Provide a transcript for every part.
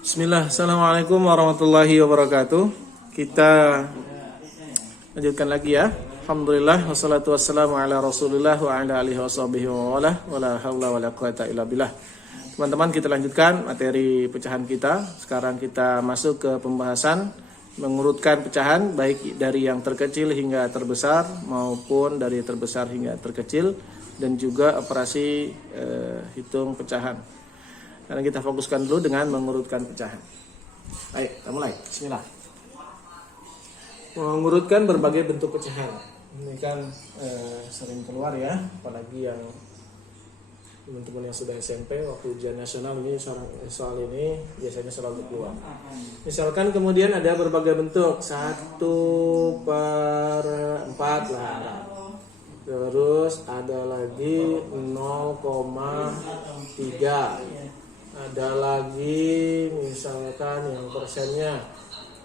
Bismillah, Assalamualaikum warahmatullahi wabarakatuh. Kita lanjutkan lagi ya. Alhamdulillah, wassalatu wassalamu ala rasulillah wa ala alihi washabihi wa la hawla wa la quwata illa billah. Teman-teman, kita lanjutkan materi pecahan kita. Sekarang kita masuk ke pembahasan mengurutkan pecahan baik dari yang terkecil hingga terbesar maupun dari terbesar hingga terkecil, dan juga operasi hitung pecahan. Karena kita fokuskan dulu dengan mengurutkan pecahan. Baik, kita mulai. Bismillah. Mengurutkan berbagai bentuk pecahan. Ini kan sering keluar ya, apalagi yang teman-teman yang sudah SMP waktu ujian nasional ini soal ini biasanya selalu keluar. Misalkan kemudian ada berbagai bentuk 1/4 lah. Terus ada lagi 0,3. Ada lagi misalkan yang persennya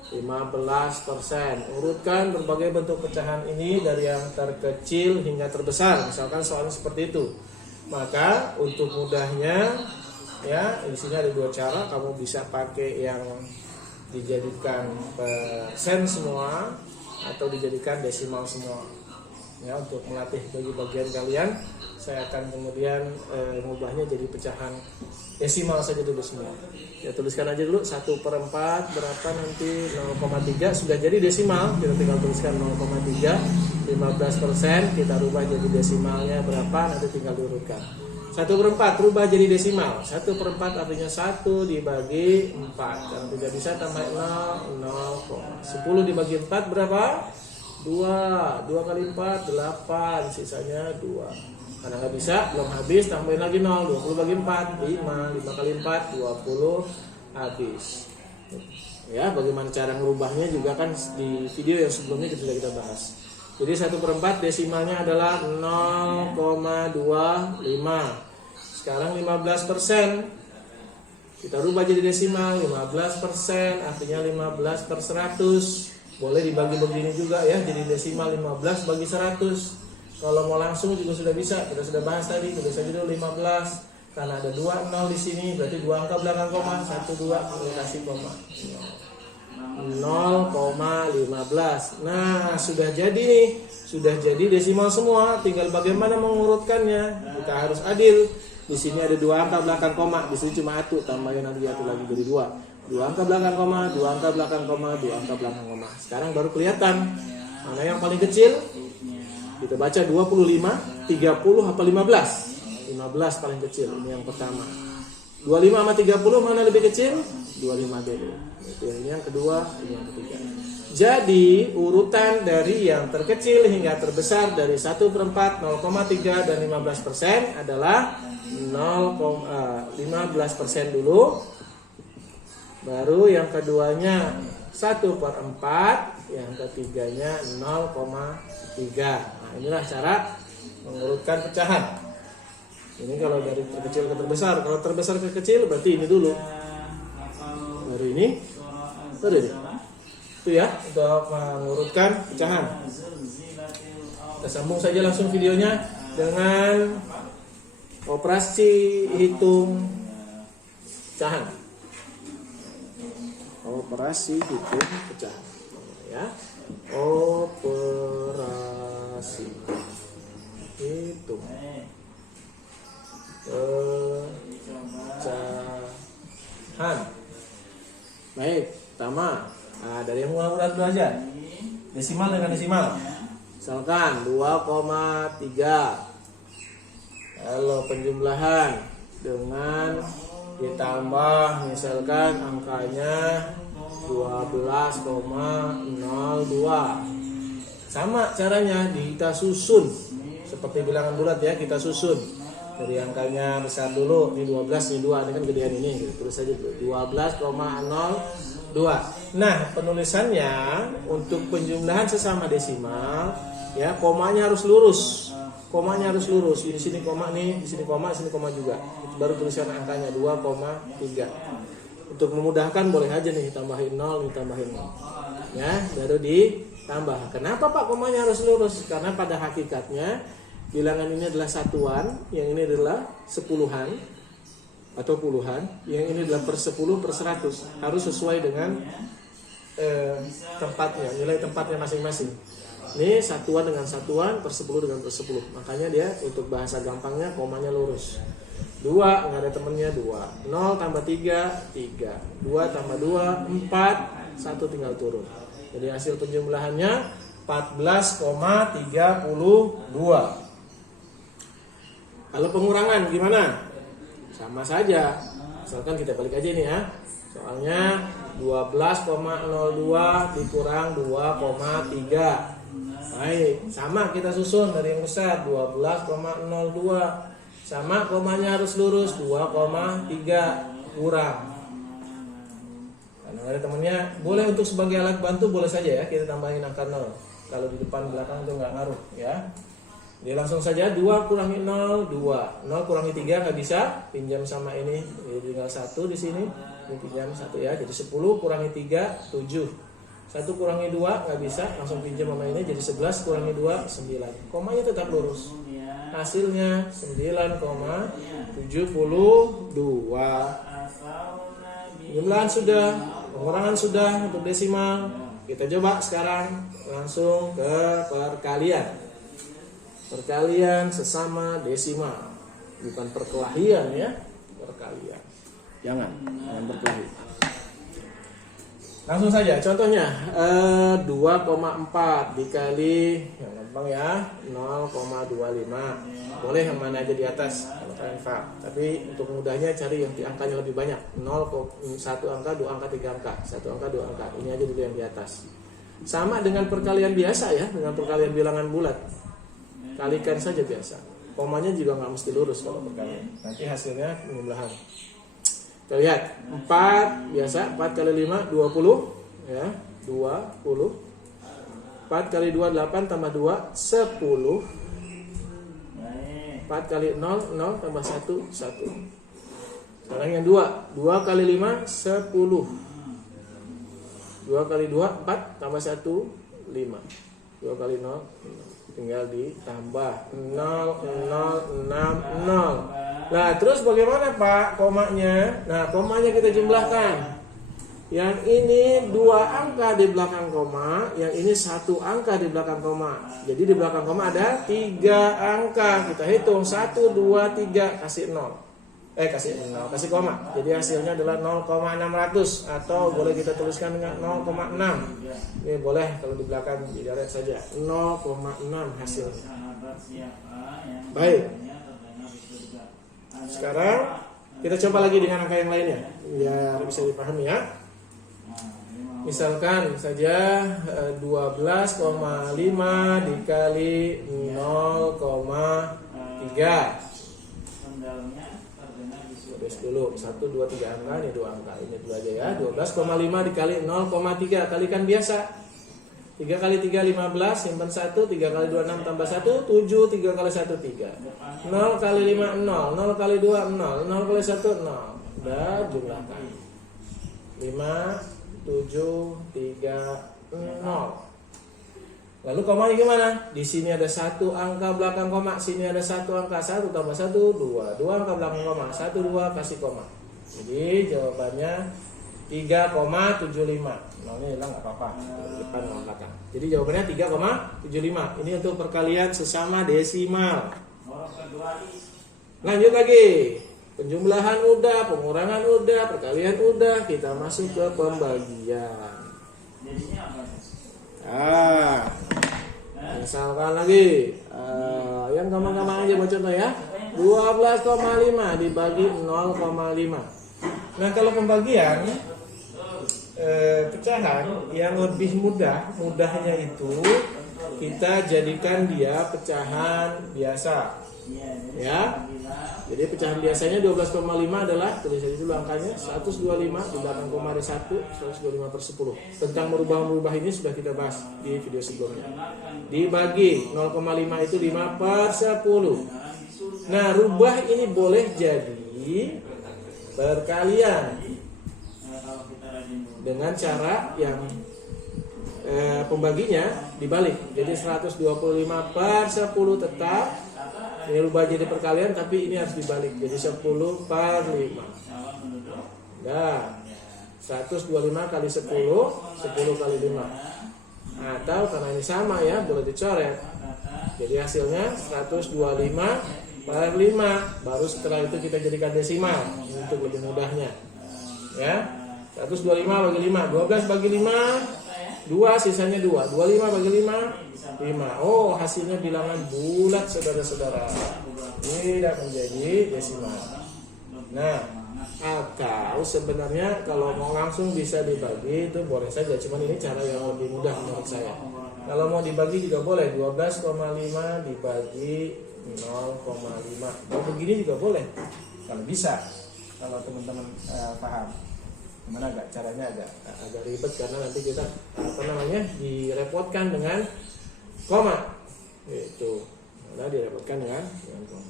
15%. Urutkan berbagai bentuk pecahan ini dari yang terkecil hingga terbesar. Misalkan soalnya seperti itu. Maka untuk mudahnya ya, di sini ada dua cara. Kamu bisa pakai yang dijadikan persen semua atau dijadikan desimal semua. Ya, untuk melatih bagi bagian kalian, saya akan kemudian mengubahnya jadi pecahan desimal saja dulu semua. Ya, tuliskan aja dulu 1/4 berapa nanti 0,3 sudah jadi desimal. Kita tinggal tuliskan 0,3, 15% kita rubah jadi desimalnya berapa, nanti tinggal diurutkan. 1/4 rubah jadi desimal. 1/4 artinya 1 dibagi 4. Kalau tidak bisa tambah 0, 10 dibagi 4 berapa? 2 kali 4 8, sisanya 2. Karena nggak bisa, belum habis, tambahin lagi 0. 20 bagi 4 5 kali 4 20, habis. Ya, bagaimana cara merubahnya juga kan di video yang sebelumnya sudah kita bahas. Jadi 1/4 desimalnya adalah 0,25. Sekarang 15%. Kita rubah jadi desimal. 15% artinya 15/100. Boleh dibagi begini juga ya, jadi desimal 15 bagi 100. Kalau mau langsung juga sudah bisa. Kita sudah bahas tadi, tulis saja dulu 15. Karena ada 2 0 di sini, berarti 2 angka belakang koma, 1 2 kasih koma. 0,15. Nah, sudah jadi nih. Sudah jadi desimal semua, tinggal bagaimana mengurutkannya. Kita harus adil. Di sini ada 2 angka belakang koma, di sini cuma 1, tambahin lagi 1 lagi jadi 2. 2 angka belakang koma, 2 angka belakang koma, 2 angka belakang koma. Sekarang baru kelihatan mana yang paling kecil. Kita baca 25, 30 apa 15? 15 paling kecil, ini yang pertama. 25 sama 30 mana lebih kecil? 25 dulu. Itu ini yang kedua, ini yang ketiga. Jadi urutan dari yang terkecil hingga terbesar dari 1/4, 0,3 dan 15% adalah 15% dulu. Baru yang keduanya 1/4, yang ketiganya 0,3. Nah, inilah cara mengurutkan pecahan. Ini kalau dari terkecil ke terbesar. Kalau terbesar ke kecil berarti ini dulu. Baru ini, baru ini. Itu ya untuk mengurutkan pecahan. Kita sambung saja langsung videonya dengan operasi hitung pecahan. Operasi hitung pecahan ya. Operasi hitung pecahan. Baik, pertama dari yang murah-murah dulu aja. Desimal dengan desimal. Misalkan 2,3. Kalau penjumlahan dengan ditambah misalkan angkanya 12,02. Sama caranya kita susun seperti bilangan bulat ya, kita susun dari angkanya besar dulu. Ini 12, ini 2, ini kan gedean ini. Terus saja 12,02. Nah, penulisannya untuk penjumlahan sesama desimal ya, komanya harus lurus. Komanya harus lurus. Di sini koma nih, di sini koma juga. Itu baru tulisan angkanya 2,3. Untuk memudahkan boleh aja nih tambahin 0, ditambahin 0. Ya, baru ditambah. Kenapa Pak komanya harus lurus? Karena pada hakikatnya bilangan ini adalah satuan, yang ini adalah sepuluhan. atau puluhan, yang ini adalah per 10 per 100, harus sesuai dengan tempatnya, nilai tempatnya masing-masing. Ini satuan dengan satuan, per 10 dengan per 10. Makanya dia untuk bahasa gampangnya komanya lurus. 2 nggak ada temennya 2. 0 tambah 3 3. 2 tambah 2 4. 1 tinggal turun. Jadi hasil penjumlahannya 14,32. Kalau pengurangan gimana? Sama saja. Misalkan kita balik aja nih ya. Soalnya 12,02 dikurang 2,3. Baik, sama kita susun dari yang besar 12,02. Sama komanya harus lurus 2,3 kurang. Karena ada temennya, boleh untuk sebagai alat bantu boleh saja ya kita tambahin angka 0. Kalau di depan belakang itu nggak ngaruh ya. Dia langsung saja 2 kurangi 0 2. 0 kurangi 3 nggak bisa, pinjam sama ini. Jadi tinggal 1 di sini. Ini pinjam 1 ya. Jadi 10 kurangi 3 7. 1 kurangi 2 nggak bisa, langsung pinjam sama ini. Jadi 11 kurangi 2 9. Komanya tetap lurus. Hasilnya 9,72. Jumlahan sudah, pengurangan sudah untuk desimal. Kita coba sekarang langsung ke perkalian. Perkalian sesama desimal, bukan perkelahian ya, perkalian. Jangan berkelahi. Langsung saja, contohnya 2,4 dikali yang gampang ya 0,25. Boleh yang mana aja di atas kalau kalian paham. Tapi untuk mudahnya cari yang angkanya lebih banyak. 1 angka, 2 angka, 3 angka. 1 angka, 2 angka. Ini aja dulu yang di atas. Sama dengan perkalian biasa ya, dengan perkalian bilangan bulat. Kalikan saja biasa. Komanya juga nggak mesti lurus kalau perkalian. Nanti hasilnya penjumlahan. Kita lihat 4 biasa 4 kali 5 20 ya 20. 4 kali 2 8 tambah 2 10. 4 kali 0 0 tambah 1 1. Sekarang yang 2 kali 5 10. 2 kali 2 4 tambah 1 5. 2 kali 0 tinggal ditambah 0 0 6 0. Nah terus bagaimana Pak komanya? Nah komanya kita jumlahkan. Yang ini 2 angka di belakang koma, yang ini 1 angka di belakang koma. Jadi di belakang koma ada 3 angka. Kita hitung 1 2 3 kasih 0. Kasih koma. Jadi hasilnya adalah 0,600 atau boleh kita tuliskan dengan 0,6. Ini boleh kalau di belakang didarat saja. 0,6 hasilnya. Baik. Sekarang kita coba lagi dengan angka yang lainnya biar bisa dipahami ya. Misalkan saja 12,5 dikali 0,3. Tulis dulu 1 2 3 angka, ini 2 angka. Ini dulu aja ya. 12,5 dikali 0,3 kalikan biasa. 3 kali 3 15, simpan 1, 3 kali 2 6 tambah 1 7, 3 kali 1 3. 0 kali 5 0, 0 kali 2 0, 0 kali 1 0. Udah jumlahkan. 5 7 3 0. Lalu komanya gimana? Di sini ada 1 angka belakang koma, sini ada 1 angka, 1 tambah 1 2, 2 angka belakang koma, 1 2 kasih koma. Jadi jawabannya 3,75. Nah ini hilang nggak apa-apa, depan sama belakang. Jadi jawabannya 3,75. Ini untuk perkalian sesama desimal. Lanjut lagi. Penjumlahan udah, pengurangan udah, perkalian udah. Kita masuk ke pembagian. Misalkan lagi yang gampang-gampang aja buat contoh ya. 12,5 dibagi 0,5. Nah kalau pembagian pecahan yang lebih mudahnya itu kita jadikan dia pecahan biasa ya. Jadi pecahan biasanya 12,5 adalah, tulis aja dulu angkanya 125, di belakang koma ada 1, 125 per 10. Tentang merubah ini sudah kita bahas di video sebelumnya. Dibagi 0,5 itu 5 per 10. Nah rubah ini boleh jadi perkalian dengan cara yang pembaginya dibalik. Jadi 125 per 10 tetap, Ini rubah jadi perkalian, tapi ini harus dibalik. Jadi 10 per 5. Nah, 125 kali 10, 10 kali 5. Atau karena ini sama ya, boleh dicoret. Jadi hasilnya 125 per 5. Baru setelah itu kita jadikan desimal untuk lebih mudahnya. Ya. 125 bagi 5, 12 bagi 5, 2, sisanya 2. 25 bagi 5, 5. Oh, hasilnya bilangan bulat, saudara-saudara. Tidak menjadi desimal. Nah, atau sebenarnya kalau mau langsung bisa dibagi itu boleh saja. Cuman ini cara yang lebih mudah menurut saya. Kalau mau dibagi juga boleh. 12,5 dibagi 0,5. Mau begini juga boleh. Kalau bisa. Kalau teman-teman paham. Gimana agak caranya agak ribet karena nanti kita direpotkan dengan koma. Itu. Nah, direpotkan dengan koma.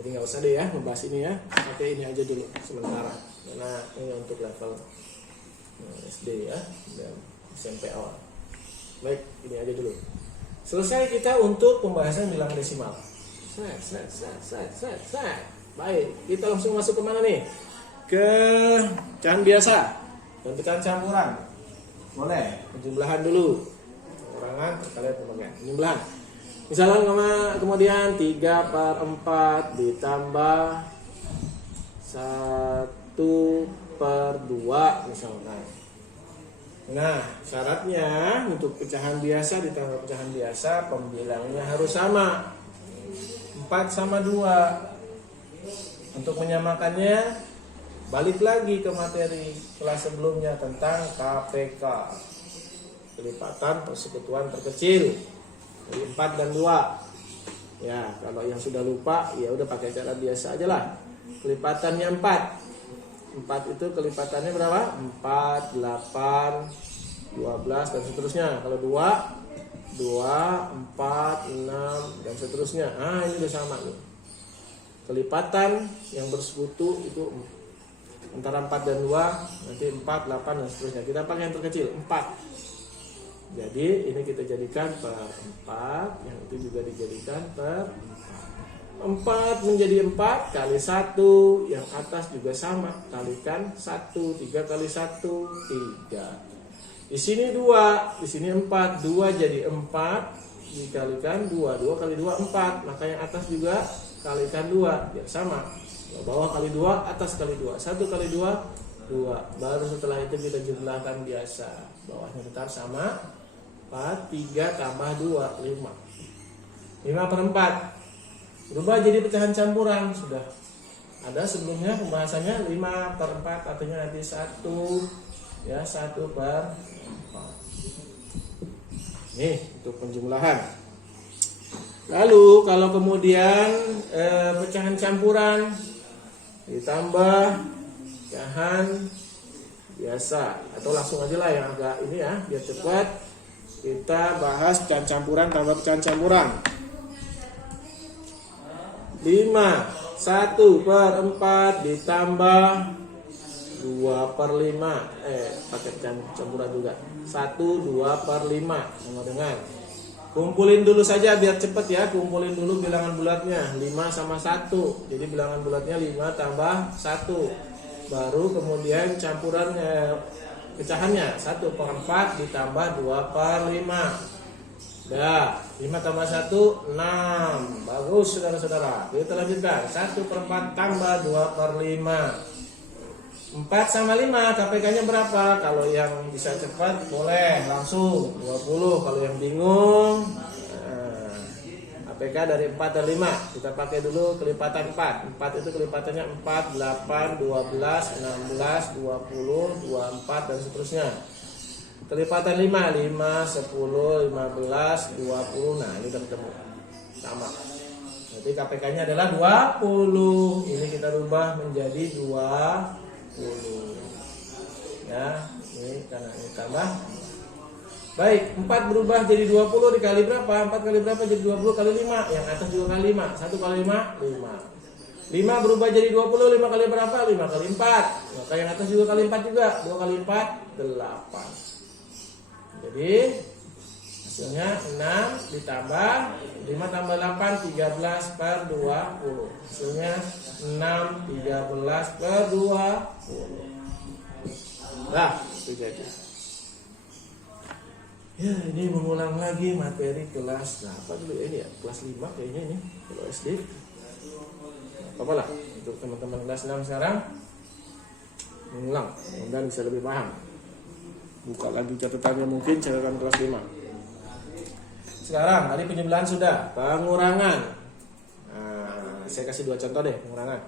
Jadi nggak usah deh ya membahas ini ya. Pakai ini aja dulu sementara. Karena ini untuk level SD ya dan SMP awal. Baik, ini aja dulu. Selesai kita untuk pembahasan bilangan desimal. Baik, kita langsung masuk ke mana nih? Ke pecahan biasa dan pecahan campuran. Boleh, penjumlahan dulu. Pengurangan, perkalian, pembagian. Penjumlahan. Misalnya kemudian 3 per 4 ditambah 1 per 2 misalkan. Nah, syaratnya untuk pecahan biasa ditambah pecahan biasa pembilangnya harus sama. 4 sama 2. Untuk menyamakannya balik lagi ke materi kelas sebelumnya tentang KPK. Kelipatan persekutuan terkecil. Dari 4 dan 2. Ya, kalau yang sudah lupa ya udah pakai cara biasa aja lah. Kelipatannya 4. 4 itu kelipatannya berapa? 4, 8, 12 dan seterusnya. Kalau 2, 4, 6 dan seterusnya. Ah, ini udah sama nih. Kelipatan yang bersekutu itu antara 4 dan 2, nanti 4, 8 dan seterusnya. Kita pakai yang terkecil, 4. Jadi ini kita jadikan per 4, yang itu juga dijadikan per 4 menjadi 4 kali 1, yang atas juga sama, kalikan 1, 3 kali 1, 3. Di sini 2, di sini 4, 2 jadi 4 dikalikan 2, 2 kali 2 4, maka yang atas juga kalikan 2, biar sama. Bawah kali 2, atas kali 2, 1 kali 2, 2. Baru setelah itu kita jumlahkan biasa. Bawahnya tetap sama. 4, 3 tambah 2, 5. 5 per 4. Berubah jadi pecahan campuran. Sudah ada sebelumnya pembahasannya 5 per 4. Artinya nanti 1 ya, 1 per 4. Nih untuk penjumlahan. Lalu kalau kemudian pecahan campuran ditambah pecahan biasa. Atau langsung aja lah yang agak ini ya, biar cepat. Kita bahas pecahan campuran tambah pecahan campuran. 5, 1 per 4 ditambah 2 per 5. Pakai pecahan campuran juga. 1, 2 per 5 sama dengan. Kumpulin dulu saja biar cepat ya. Kumpulin dulu bilangan bulatnya. 5 sama 1. Jadi bilangan bulatnya 5 tambah 1. Baru kemudian campurannya, pecahannya 1 per 4 ditambah 2 per 5. Dah, 5 tambah 1, 6. Bagus saudara-saudara. Kita lanjutkan. 1 per 4 tambah 2 per 5. 4 sama 5, KPK-nya berapa? Kalau yang bisa cepat boleh langsung 20. Kalau yang bingung, KPK dari 4 dan 5. Kita pakai dulu kelipatan 4. 4 itu kelipatannya 4, 8, 12, 16, 20, 24 dan seterusnya. Kelipatan 5, 5, 10, 15, 20. Nah, ini udah ketemu. Sama. Jadi KPK-nya adalah 20. Ini kita rubah menjadi 20. Ya, ini karena ini tambah. Baik, 4 berubah jadi 20 dikali berapa? 4 kali berapa jadi 20 kali 5? Yang atas juga kali 5. 1 kali 5, 5. 5 berubah jadi 20, 5 kali berapa? 5 kali 4. Maka yang atas juga kali 4 juga. 2 kali 4, 8. Jadi Hasilnya 6 ditambah 5 tambah 8 13 per 20. Hasilnya 6 13 per 20. Nah, itu jadi. Ya, ini mengulang lagi materi kelas apa dulu ini ya? Kelas 5 kayaknya ini kalau SD. Apalah untuk teman-teman kelas 6 sekarang mengulang, mudah-mudahan bisa lebih paham. Buka lagi catatannya, mungkin catatan kelas 5. Sekarang tadi penjumlahan sudah, pengurangan. Nah, saya kasih 2 contoh deh pengurangan.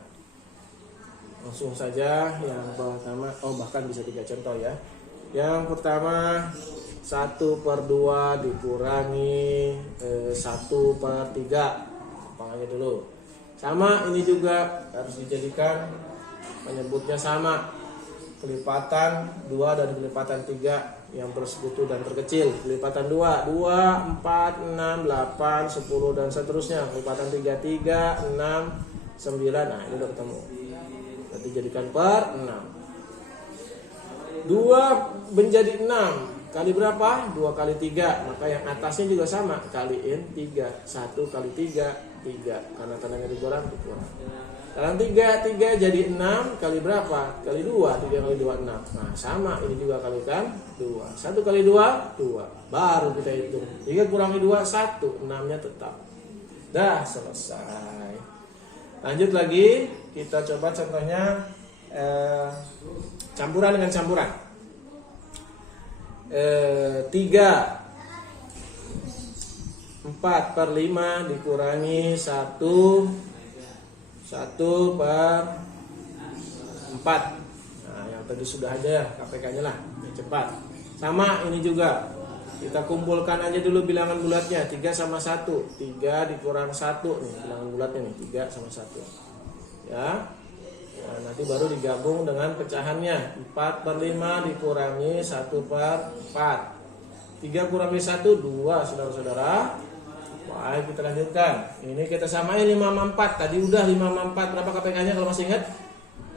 Langsung saja yang pertama, bahkan bisa 3 contoh ya. Yang pertama 1/2 dikurangi 1/3. Gampang dulu. Sama ini juga harus dijadikan penyebutnya sama. Kelipatan 2 dan kelipatan 3 yang bersekutu dan terkecil. Kelipatan 2, 2, 4, 6, 8, 10 dan seterusnya. Kelipatan 3, 3, 6, 9. Nah, ini udah ketemu. Nanti jadikan per 6. 2 menjadi 6. Kali berapa? 2 kali 3. Maka yang atasnya juga sama. Kaliin 3. 1 kali 3, 3. Karena tandanya dikurang. Sekarang 3 jadi 6. Kali berapa? Kali 2. 3 kali 2, 6. Nah sama. Ini juga kalikan 2. 1 kali 2, 2. Baru kita hitung. 3 kurangi 2, 1. 6-nya tetap. Dah selesai. Lanjut lagi. Kita coba contohnya campuran dengan campuran. 3 4/5 dikurangi 1 1/4. Nah, yang tadi sudah aja KPK-nya lah, cepat. Sama ini juga. Kita kumpulkan aja dulu bilangan bulatnya. 3 sama 1. 3 dikurang 1 nih, bilangan bulatnya nih, 3 sama 1. Ya. Nah, nanti baru digabung dengan pecahannya. 4/5 dikurangi 1/4. 3 kurangi 1, 2 saudara-saudara. Baik, kita lanjutkan. Ini kita samain 5 sama 4. Tadi udah 5 sama 4. Berapa KPK-nya kalau masih ingat?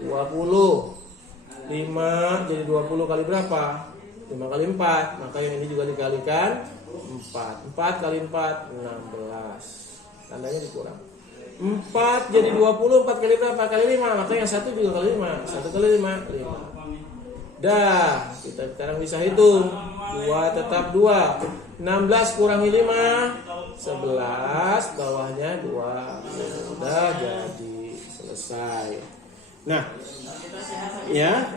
20. 5 jadi 20 kali berapa? 5 kali 4. Maka yang ini juga dikalikan 4. 4 kali 4, 16. Tandanya dikurang. 4 jadi 20. 4 kali berapa? Kali 5. Maka yang 1 juga kali 5. 1 kali 5, 5. Dah, kita sekarang bisa hitung. 2 tetap 2. 16 kurangi 5, 11, bawahnya 2. Sudah jadi selesai. Nah, ya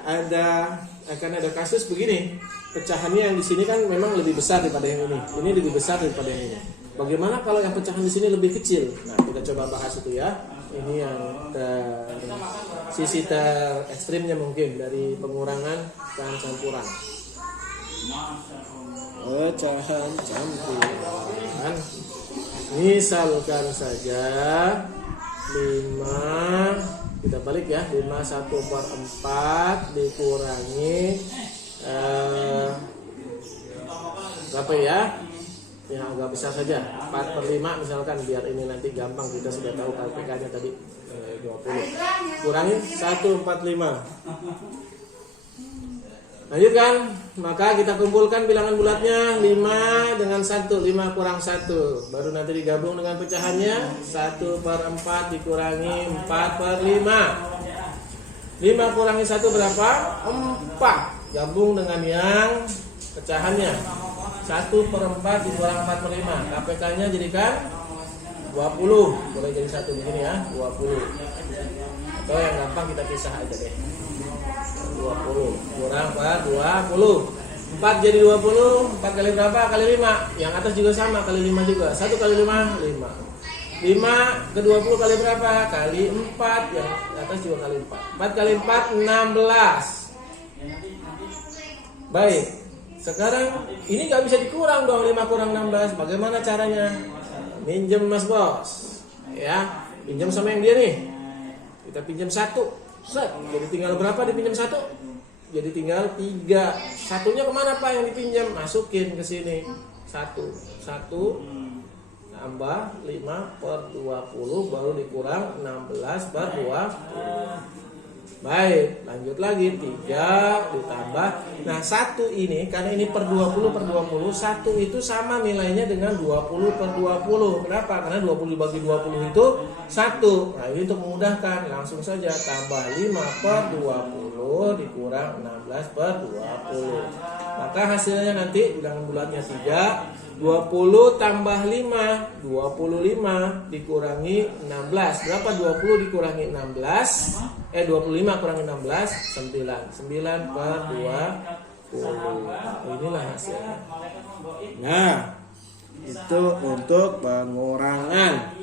akan ada kasus begini. Pecahannya yang di sini kan memang lebih besar daripada yang ini. Ini lebih besar daripada yang ini. Bagaimana kalau yang pecahan di sini lebih kecil? Nah, kita coba bahas itu ya. Ini yang sisi terekstrimnya mungkin dari pengurangan dan campuran. Pecahan campuran. Misalkan saja 5, kita balik ya, 5 1/4 dikurangi berapa ya? Ya agak besar saja, 4/5 misalkan, biar ini nanti gampang, kita sudah tahu KPK-nya tadi 20. Kurangi 1/45. Lanjutkan, maka kita kumpulkan bilangan bulatnya 5 dengan 1, 5 kurang 1. Baru nanti digabung dengan pecahannya, 1/4 dikurangi 4/5. 5 kurangi 1 berapa? 4. Gabung dengan yang pecahannya, 1/4 dikurang 4/5. KPK-nya jadikan 20. Boleh jadi 1 begini ya, 20. Atau yang gampang kita pisah aja deh. 20 kurang 20. 4 jadi 20. 4 kali berapa? Kali 5. Yang atas juga sama, kali 5 juga. 1 kali 5, 5. 5 ke 20 kali berapa? Kali 4. Yang atas juga kali 4. 4 kali 4, 16. Baik. Sekarang ini nggak bisa dikurang dong, 5 kurang 16. Bagaimana caranya? Minjem mas bos. Ya, pinjam sama yang dia nih. Kita pinjam 1. Set, jadi tinggal berapa dipinjam 1? Jadi tinggal 3. Satunya kemana Pak yang dipinjam? Masukin ke sini. 1 tambah 5/20 baru dikurang 16/20. Baik, lanjut lagi 3 ditambah. Nah 1 ini karena ini per 20 per 20, 1 itu sama nilainya dengan 20 per 20. Kenapa? Karena 20 dibagi 20 itu 1. Nah ini untuk memudahkan, langsung saja tambah 5 per 20 dikurang 16 per 20. Maka hasilnya nanti bilangan bulatnya 3, 20 tambah 5, 25 dikurangi 16. Berapa 20 dikurangi 16? 25 kurangi 16, 9. 9 per 20. Inilah hasilnya. Nah, itu untuk pengurangan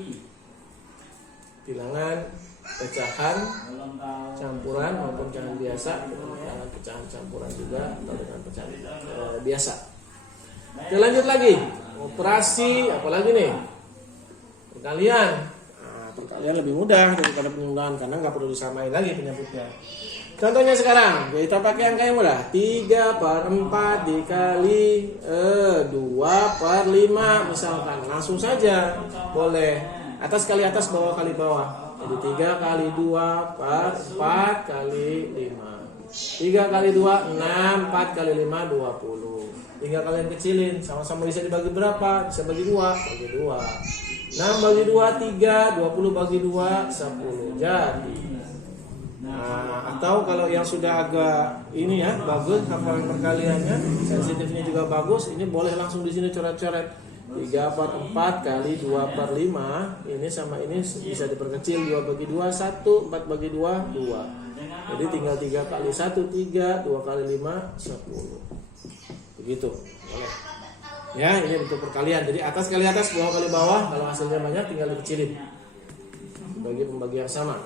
bilangan pecahan campuran maupun pecahan biasa, dengan pecahan campuran juga atau dengan pecahan biasa. Kita lanjut lagi. Operasi apalagi nih? Perkalian. Nah, perkalian lebih mudah daripada penjumlahan karena nggak perlu disamain lagi penyebutnya. Contohnya sekarang kita pakai angka yang mudah. 3 per 4 dikali 2 per 5 misalkan. Langsung saja boleh. Atas kali atas, bawah kali bawah. Jadi 3 kali 2 per 4 kali 5. 3 kali 2 6, 4 kali 5 20. Tinggal kalian kecilin, sama-sama bisa dibagi berapa? Bisa bagi 2, bagi 2. 6 bagi 2 3, 20 bagi 2 10. Jadi nah, atau kalau yang sudah agak ini ya, bagus hafalan perkaliannya, sensitifnya juga bagus, ini boleh langsung di sini coret-coret. 3 per 4 kali 2 per 5, ini sama ini bisa diperkecil, 2 bagi 2 1, 4 bagi 2 2. Jadi tinggal 3 kali 1 3, 2 kali 5 10. Begitu. Boleh. Ya, ini untuk perkalian. Jadi atas kali atas, bawah kali bawah. Kalau hasilnya banyak tinggal dikecilin. Bagi pembagi yang sama.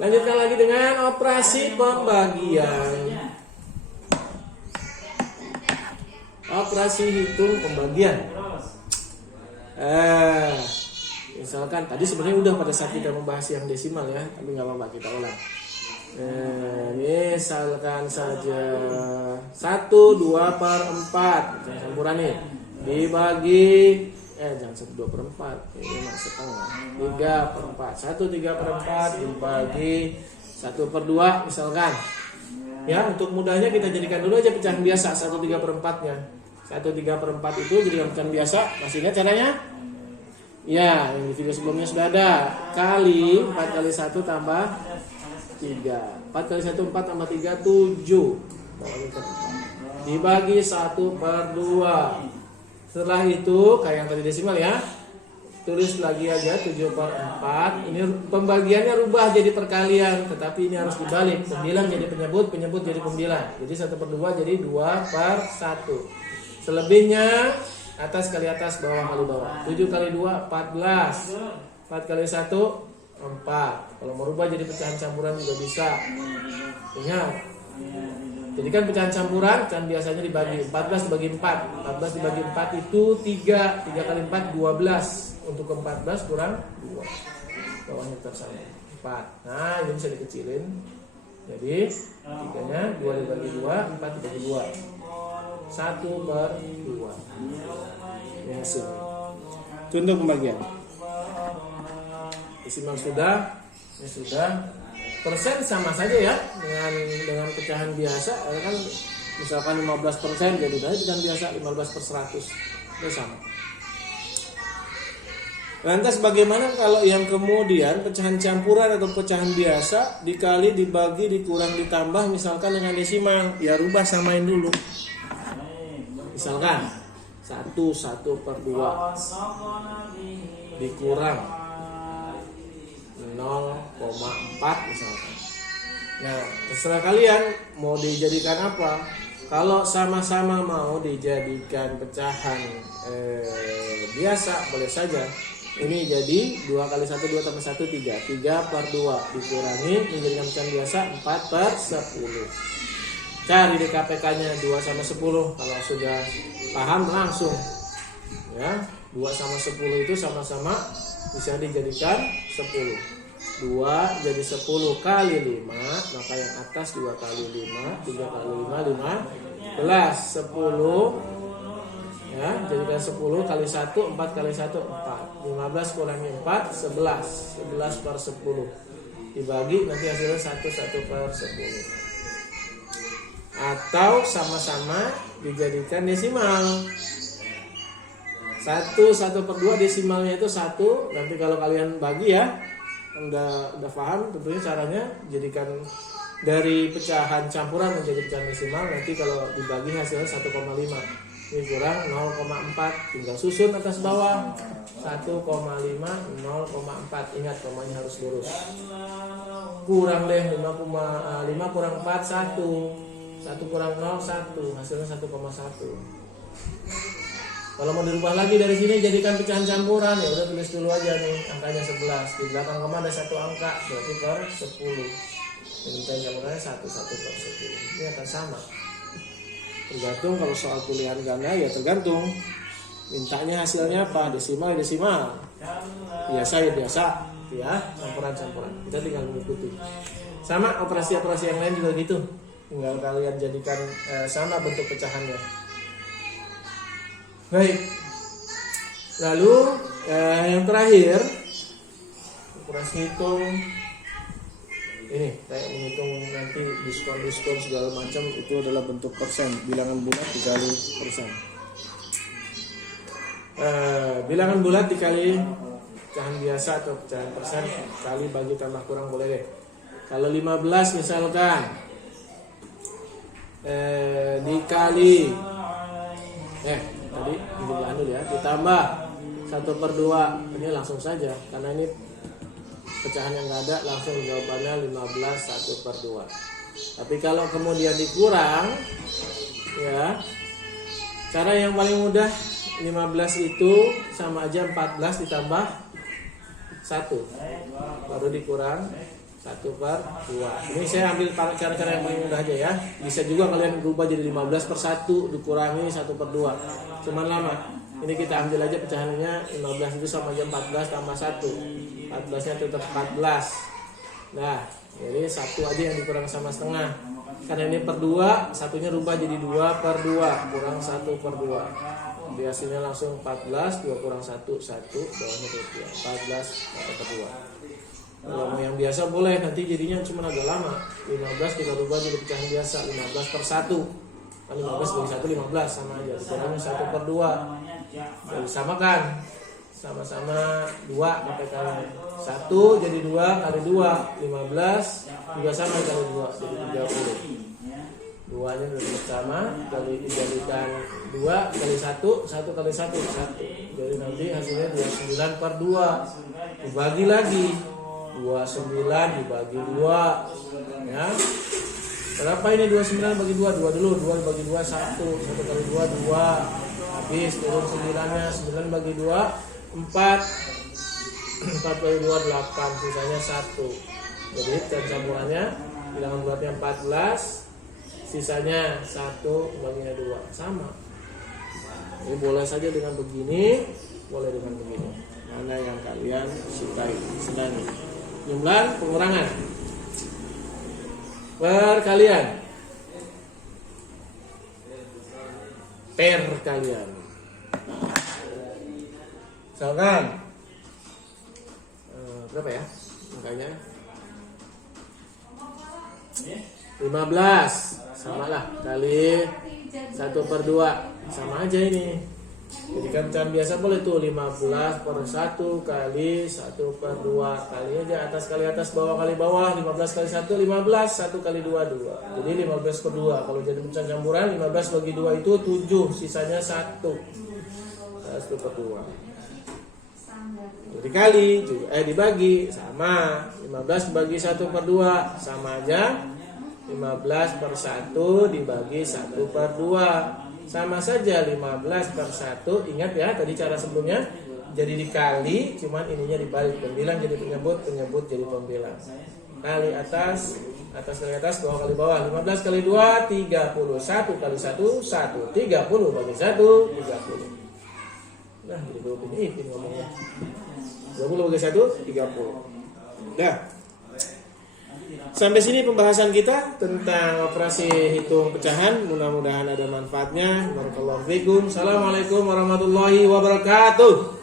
Lanjutkan lagi dengan operasi pembagian. Operasi hitung pembagian. Misalkan tadi sebenarnya udah pada saat kita membahas yang desimal ya, tapi nggak apa-apa kita ulang. Misalkan saja 1 2 per 4 campuran nih dibagi jangan 1 2 per 4 ini mah setengah. 3 per 4 1 3 per 4 dibagi 1 per 2 misalkan. Ya, untuk mudahnya kita jadikan dulu aja pecahan biasa 1 3 per 4 nya. 1 3 per 4 itu jadi pecahan biasa. Masih ingat caranya? Ya, yang di video sebelumnya sudah ada. Kali 4 kali 1 tambah 3. 4 kali 1 4 tambah 3 7. Dibagi 1 per 2. Setelah itu kayak yang tadi desimal ya, tulis lagi aja 7 per 4. Ini pembagiannya rubah jadi perkalian, tetapi ini harus dibalik. Pembilang jadi penyebut, penyebut jadi pembilang. Jadi 1 per 2 jadi 2 per 1. Selebihnya atas kali atas, bawah kali bawah. 7 kali 2 14. 4 kali 1 4. Kalau mau rubah jadi pecahan campuran juga bisa. Ingat. Jadi kan pecahan campuran kan biasanya dibagi 14 dibagi 4. 14 dibagi 4 itu 3. 3 kali 4 12. Untuk ke 14 kurang 2. Bawahnya tersama 4. Nah, ini bisa dikecilin. Jadi 3-nya 2 dibagi 2, 4 dibagi 2. 1 per 2. Ini hasilnya. Itu untuk pembagian. Desimal sudah, ini sudah. Persen sama saja ya dengan pecahan biasa. Kan misalkan 15% jadi dari pecahan biasa 15 per 100. Itu sama. Lantas bagaimana kalau yang kemudian pecahan campuran atau pecahan biasa dikali, dibagi, dikurang, ditambah misalkan dengan desimal? Ya rubah, samain dulu. Misalkan 1 per 2 dikurang 0,4 misalkan. Nah, terserah kalian mau dijadikan apa. Kalau sama-sama mau dijadikan pecahan biasa boleh saja. Ini jadi 2 kali 1 2 tambah 1 3. 3 per 2 dikurangi menjadikan pecahan biasa 4 per 10. Cari DKPK-nya 2 sama 10. Kalau sudah paham langsung ya, 2 sama 10 itu sama-sama bisa dijadikan 10. 2 jadi 10 kali 5, maka yang atas 2 kali 5, 3 kali 5 15. 10 ya, jadikan 10 kali 1, 4 kali 1 4. 15 kurangi 4 11. 11 per 10. dibagi nanti hasilnya 1/10. Atau sama-sama dijadikan desimal. 1/2 desimalnya itu 1. Nanti kalau kalian bagi ya, udah paham tentunya caranya, jadikan dari pecahan campuran menjadi pecahan desimal. Nanti kalau dibagi hasilnya 1,5. Ini kurang 0,4, tinggal susun atas bawah 1,5 0,4. Ingat komanya harus lurus. Kurang deh 5 kurang 4 1. 1 kurang 0 1, hasilnya 1,1. Kalau mau dirubah lagi dari sini jadikan pecahan campuran, ya udah tulis dulu aja nih angkanya 11. Di belakang koma ada 1 angka, berarti per 10. Jadi pecahan campurannya 1/10. Ini akan sama. Tergantung kalau soal pilihan ganda ya tergantung. Mintanya hasilnya apa? Desimal desimal. Biasa ya biasa, ya campuran. Kita tinggal mengikuti. Sama operasi-operasi yang lain juga gitu. Tinggal kalian jadikan sama bentuk pecahannya. Baik. Lalu yang terakhir, operasi hitung. Ini kayak menghitung nanti diskon segala macam, itu adalah bentuk persen, bilangan bulat dikali persen. Bilangan bulat dikali pecahan biasa atau pecahan persen kali bagi tambah kurang boleh deh. Kalau 15 misalkan dikali tadi dijumlahin dulu ya, ditambah 1/2. Ini langsung saja karena ini pecahan yang nggak ada, langsung jawabannya 15 1/2. Tapi kalau kemudian dikurang ya, cara yang paling mudah 15 itu sama aja 14 ditambah 1 baru dikurang 1/2. Ini saya ambil cara-cara yang paling mudah aja ya. Bisa juga kalian berubah jadi 15/1 dikurangi 1/2. Cuman lama. Ini kita ambil aja pecahannya, 15 itu sama aja 14 tambah 1. 14-nya tetap 14. Nah, jadi 1 aja yang dikurang sama setengah. Karena ini per 2, satunya rubah jadi 2/2 kurang 1/2. Di hasilnya langsung 14, 2 kurang 1 bawahnya 2. 14 1/2. Kalau mau yang biasa boleh, nanti jadinya cuma agak lama. 15 kita rubah jadi pecahan biasa, 15/1. Kan 15 bagi 1 15 sama aja. Dikurangin 1/2. Jadi samakan. Sama-sama 2 pakai kali 1 jadi 2 kali 2 15 juga sama kali 2 jadi 30. 2-nya tetap sama, kali dijadikan 2 kali 1 kali 1 1. Jadi nanti hasilnya 29/2. Dibagi lagi 29 dibagi 2 ya. Berapa ini 29 bagi 2? 2 dulu, 2 bagi 2 1 kali 2 2. Habis turun 9-nya, 9 bagi 2 4 bagi 2 8, sisanya 1. Jadi campurannya bilangan bulatnya 14, sisanya 1 baginya 2 sama. Ini boleh saja dengan begini, boleh dengan begini. Mana yang kalian sukai senangi. Jumlah pengurangan perkalian perkalian. Misalkan berapa ya angkanya? 15 samalah kali 1/2 sama aja ini. Jadi kan pecahan biasa boleh tuh 15/1 kali 1/2 kali aja atas kali atas bawah kali bawah. 15 kali 1 15, 1 kali 2 2. Jadi 15/2. Kalau jadi pecahan campuran 15 bagi 2 itu 7, sisanya 1. 1/2. Dikali juga dibagi sama 15 bagi 1/2 sama aja 15/1 dibagi 1/2 sama saja 15/1. Ingat ya tadi cara sebelumnya jadi dikali, cuman ininya dibalik, pembilang jadi penyebut jadi pembilang. Kali atas kali atas, bawah kali bawah. 15 kali 2 30, 1 kali 1 1, 30 bagi 1 30. Nah jadi belum ini ngomongnya. 20 bagi 1 30. Nah, sampai sini pembahasan kita tentang operasi hitung pecahan. Mudah-mudahan ada manfaatnya. Barakallahu fikum. Assalamualaikum warahmatullahi wabarakatuh.